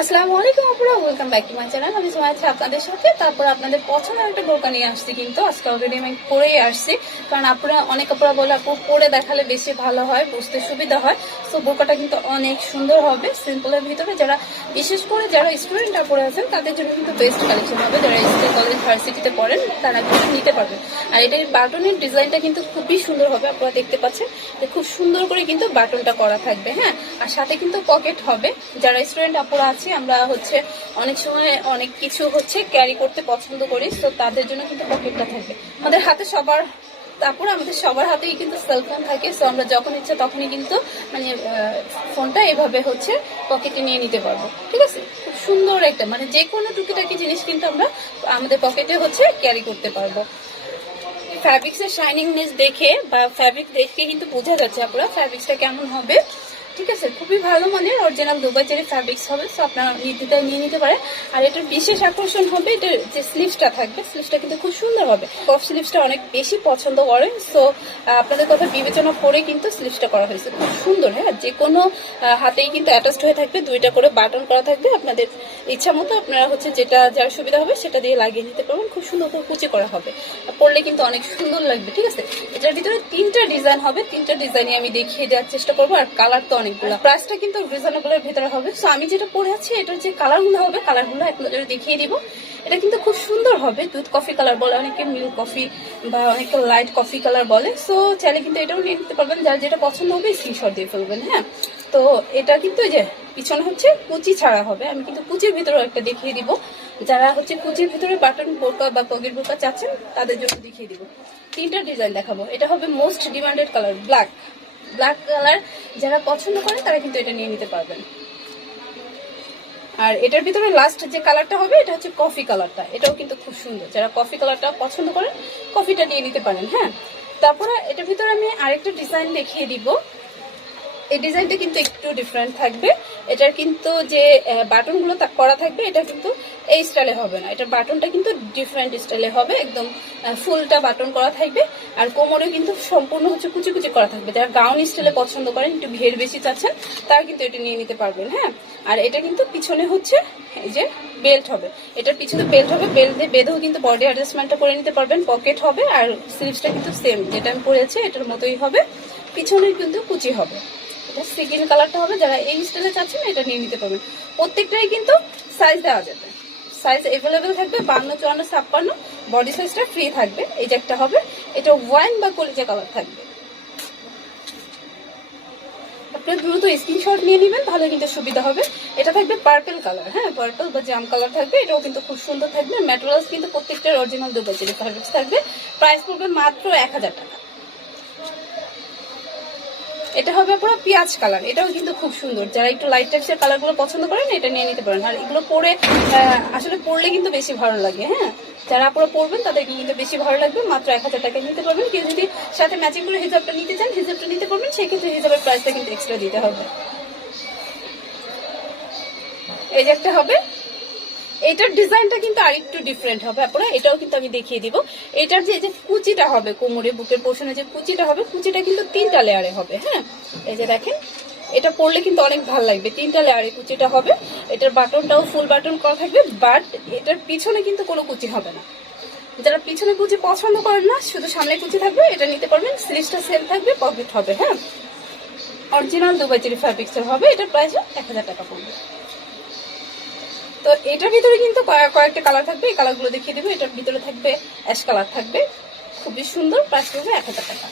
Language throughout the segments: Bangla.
আসসালামু আলাইকুম আপুরা, welcome back to my channel. আমি সময় আছি আপনাদের সাথে। তারপর আপনাদের পছন্দের একটা বোরকা নিয়ে আসছি, কিন্তু আজকে অলরেডি আমি পরেই আসছি, কারণ আপুরা অনেক আপুরা বলে আপু পরে দেখালে বেশি ভালো হয়, বুঝতে সুবিধা হয়। সো বোরকাটা কিন্তু অনেক সুন্দর হবে, সিম্পলের ভিতরে। যারা বিশেষ করে যারা স্টুডেন্ট আপুরা আছেন তাদের জন্য কিন্তু বেস্ট কালেকশন হবে। যারা স্কুল কলেজ ভার্সিটিতে পড়েন তারা কিন্তু নিতে পারবেন। আর এটার বাটনের ডিজাইনটা কিন্তু খুবই সুন্দর হবে, আপনারা দেখতে পাচ্ছেন খুব সুন্দর করে কিন্তু বাটনটা করা থাকবে। হ্যাঁ, আর সাথে কিন্তু পকেট হবে। যারা স্টুডেন্ট আপুরা আছে, আমরা হচ্ছে অনেক সময় অনেক কিছু ক্যারি করতে পছন্দ করি, তো তাদের জন্য কিন্তু পকেটটা থাকবে। আমাদের হাতে আমাদের সবার হাতেই কিন্তু সেলফোন থাকে, সো আমরা যখন ইচ্ছা তখনই কিন্তু মানে ফোনটা এভাবে পকেটে নিয়ে নিতে পারবো। ঠিক আছে, খুব সুন্দর একটা যে কোনো টুকিটাকি জিনিস কিন্তু আমরা আমাদের পকেটে ক্যারি করতে পারবো। ফ্যাব্রিক্সের শাইনিংনেস দেখে বা ফ্যাব্রিক দেখে কিন্তু বোঝা যাচ্ছে আপনারা ফ্যাব্রিক্সটা কেমন হবে। ঠিক আছে, খুবই ভালো মানের অরিজিনাল দুবাই চেরি ফ্যাব্রিক্স হবে, সো আপনারা নির্দ্বিধায় নিয়ে নিতে পারেন। আর এটার বিশেষ আকর্ষণ হবে এটার যে স্লিভসটা থাকবে, স্লিভসটা কিন্তু খুব সুন্দর হবে। পফ স্লিভসটা অনেক বেশি পছন্দ করেন, সো আপনাদের কথা বিবেচনা করে কিন্তু স্লিভসটা করা হয়েছে, খুব সুন্দর। হ্যাঁ, যে কোনো হাতেই কিন্তু অ্যাটাচড হয়ে থাকবে, দুইটা করে বাটন করা থাকবে। আপনাদের ইচ্ছা মতো আপনারা যেটা যার সুবিধা হবে সেটা দিয়ে লাগিয়ে নিতে পারবেন। খুব সুন্দর করে কুচি করা হবে, পরলে কিন্তু অনেক সুন্দর লাগবে। ঠিক আছে, এটার ভিতরে 3টা ডিজাইন হবে, 3টা ডিজাইনই আমি দেখিয়ে দেওয়ার চেষ্টা করবো। আর কালার তো অনেকগুলো, প্রাইসটা কিন্তু রিজনেবলের ভিতরে হবে। সো আমি যেটা পরে আছি এটার যে কালারগুলো হবে, কালারগুলো এক নজরে দেখিয়ে দিব। এটা কিন্তু খুব সুন্দর হবে, দুধ কফি কালার বলে অনেকে, মিল্ক কফি বা অনেকে লাইট কফি কালার বলে। সো চাইলে কিন্তু এটাও নিয়ে নিতে পারবেন, যার যেটা পছন্দ হবে স্ক্রিনশট দিয়ে ফেলবেন। হ্যাঁ, তো এটা কিন্তু যে পিছনে কুচি ছাড়া হবে, আমি কিন্তু কুচির ভিতরেও একটা দেখিয়ে দিব। যারা কুচির ভিতরে বাটন বোরকা বা পকেট বোরকা চাচ্ছেন তাদের জন্য দেখিয়ে দিব। 3টা ডিজাইন দেখাবো। এটা হবে most demanded colour, black colour. যারা পছন্দ করেন তারা কিন্তু এটা নিয়ে নিতে পারবেন। আর এটার ভিতরে লাস্ট যে কালারটা হবে এটা কফি কালারটা, এটাও কিন্তু খুব সুন্দর। যারা কফি কালারটা পছন্দ করেন কফিটা নিয়ে নিতে পারেন। হ্যাঁ, তারপরে এটার ভিতরে আমি আরেকটা ডিজাইন দেখিয়ে দিব। এই ডিজাইনটা কিন্তু একটু ডিফারেন্ট থাকবে। এটার কিন্তু যে বাটনগুলো করা থাকবে এটা কিন্তু এই স্টাইলে হবে না, এটার বাটনটা কিন্তু ডিফারেন্ট স্টাইলে হবে, একদম ফুলটা বাটন করা থাকবে। আর কোমরে কিন্তু সম্পূর্ণ কুচি কুচি করা থাকবে। যারা গাউন স্টাইলে পছন্দ করেন, একটু ঘের বেশি চাচ্ছেন, তারা কিন্তু এটা নিয়ে নিতে পারবেন। হ্যাঁ, আর এটা কিন্তু পিছনে এই যে বেল্ট হবে, এটার পিছনে বেল্ট হবে, বেল্ট দিয়ে বেঁধেও কিন্তু বডি অ্যাডজাস্টমেন্টটা করে নিতে পারবেন। পকেট হবে আর স্লিভসটা কিন্তু সেম যেটা আমি পরেছি এটার মতোই হবে, পিছনে কিন্তু কুচি হবে। এটা সিগিন কালারটা হবে, যারা এই স্টাইলে চাচ্ছেন এটা নিয়ে নিতে পারবেন। প্রত্যেকটাই কিন্তু সাইজ দেওয়া যাবে, সাইজ এভেলেবেল থাকবে, 52, 54, 56, বডি সাইজটা ফ্রি থাকবে। এই যে একটা হবে, এটা ওয়াইন বা কলিজা কালার থাকবে। আপনি দ্রুত স্ক্রিনশট নিয়ে নেবেন, তাহলে কিন্তু সুবিধা হবে। এটা থাকবে পার্পল কালার, হ্যাঁ পার্পল বা জাম কালার থাকবে, এটাও কিন্তু খুব সুন্দর থাকবে। ম্যাটেরিয়ালস কিন্তু প্রত্যেকটার অরিজিনাল দুবাই চেরি ফ্যাব্রিক্স থাকবে। প্রাইস পড়বে মাত্র 1000 টাকা। এটা হবে পুরো পেঁয়াজ কালার, এটাও কিন্তু খুব সুন্দর। যারা একটু লাইট টাইপসের কালারগুলো পছন্দ করেন এটা নিয়ে নিতে পারেন। আর এগুলো পরে আসলে পরলে কিন্তু বেশি ভালো লাগে। হ্যাঁ, যারা আপনারা পরবেন তাদেরকে কিন্তু বেশি ভালো লাগবে। মাত্র 1000 টাকায় নিতে পারবেন। কেউ যদি সাথে ম্যাচিং করে হিজাবটা নিতে চান, হিজাবটা নিতে পারবেন, সেক্ষেত্রে হিজাবের প্রাইসটা কিন্তু এক্সট্রা দিতে হবে। এই যে একটা হবে, এটার ডিজাইনটা কিন্তু আরেকটু ডিফারেন্ট হবে আপনারা, এটাও কিন্তু আমি দেখিয়ে দিব। এটার যে কুচিটা হবে, কোমরে বুকের পোর্শনে যে কুচিটা হবে, কুচিটা কিন্তু 3টা লেয়ারে হবে। হ্যাঁ, এই যে দেখেন, এটা পরলে কিন্তু অনেক ভালো লাগবে, 3টা লেয়ারে কুচিটা হবে। এটার বাটনটাও ফুল বাটন করা থাকবে, বাট এটার পিছনে কিন্তু কোনো কুচি হবে না। যারা পিছনে কুচি পছন্দ করেন না, শুধু সামনে কুচি থাকবে, এটা নিতে পারবেন। স্লিভসটা সেম থাকবে, পকেট হবে। হ্যাঁ, অরিজিনাল দুবাই চেরি ফ্যাব্রিক্সের হবে। এটার প্রাইস 1000 টাকা পড়বে। তো এটার ভিতরে কিন্তু কয়েকটা কালার থাকবে, এই কালারগুলো দেখিয়ে দেবো। এটার ভিতরে থাকবে অ্যাশ কালার থাকবে, খুবই সুন্দর। প্রাইস পড়বে 1000 টাকা।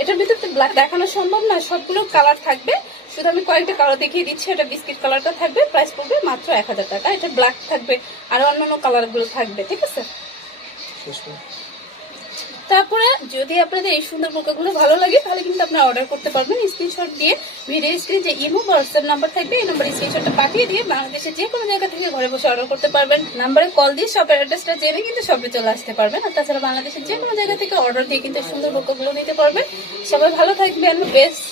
এটার ভিতরে তো ব্ল্যাক দেখানো সম্ভব না, সবগুলো কালার থাকবে, শুধু আমি কয়েকটা কালার দেখিয়ে দিচ্ছি। এটা বিস্কিট কালারটা থাকবে, প্রাইস পড়বে মাত্র 1000 টাকা। এটা ব্ল্যাক থাকবে, আর অন্যান্য কালারগুলো থাকবে। ঠিক আছে, তারপরে যদি আপনাদের এই সুন্দর বোরকাগুলো ভালো লাগে তাহলে কিন্তু আপনারা অর্ডার করতে পারবেন। স্ক্রিনশট দিয়ে ভিডিও স্ক্রিনে যে ইমো বা হোয়াটসঅ্যাপ নাম্বার থাকবে, এই নাম্বারে স্ক্রিনশটটা পাঠিয়ে দিয়ে বাংলাদেশের যে কোনো জায়গা থেকে ঘরে বসে অর্ডার করতে পারবেন। নাম্বারে কল দিয়ে শপের অ্যাড্রেসটা জেনে কিন্তু শপে চলে আসতে পারবেন। আর তাছাড়া বাংলাদেশের যে কোনো জায়গা থেকে অর্ডার দিয়ে কিন্তু সুন্দর বোরকাগুলো নিতে পারবেন। সবাই ভালো থাকবেন, বেস্ট।